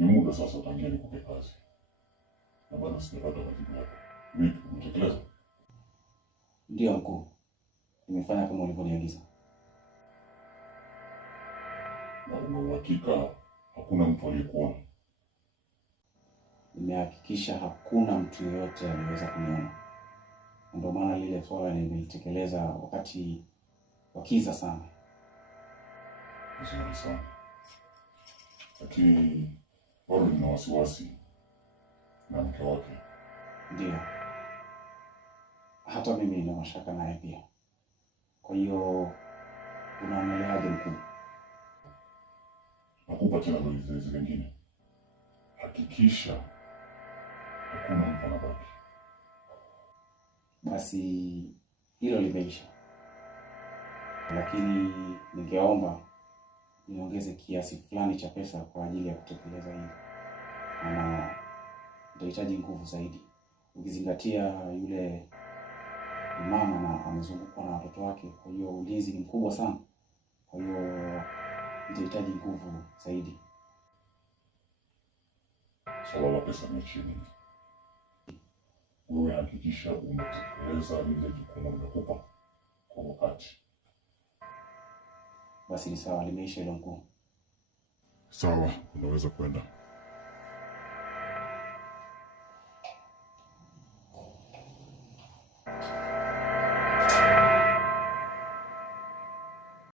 Ni muda sasa tangia nikupe kazi. Na bado sijapata majibu yako. Vipi, umetekeleza? Ndio mkuu. Nimefanya kama ulivyoniagiza. Na una uhakika hakuna mtu aliyekuona? Nimehakikisha hakuna mtu yeyote aliweza kuniona. Ndio maana lile swala nilitekeleza wakati wa kiza sana. Vizuri sana. Lakini bado nina wasiwasi na mke wake. Ndio. Hata mimi nina mashaka naye pia. Kwa hiyo unaoneleaje mkuu? Nakupa tena zoezi lingine. Hakikisha hakuna mtu anabaki. Basi hilo limeisha. Lakini ningeomba niongeze kiasi fulani cha pesa kwa ajili ya kutekeleza hili. Maana nitahitaji nguvu zaidi. Ukizingatia yule mama na amezungukwa na watoto wake, kwa hiyo ulinzi ni mkubwa sana. Kwa hiyo nitahitaji nguvu zaidi. Swala la pesa ni chini. Wewe hakikisha unatekeleza lile jukumu nilokupa kwa wakati. Basi ni sawa, limeisha hilo mkuu. Sawa, unaweza kwenda.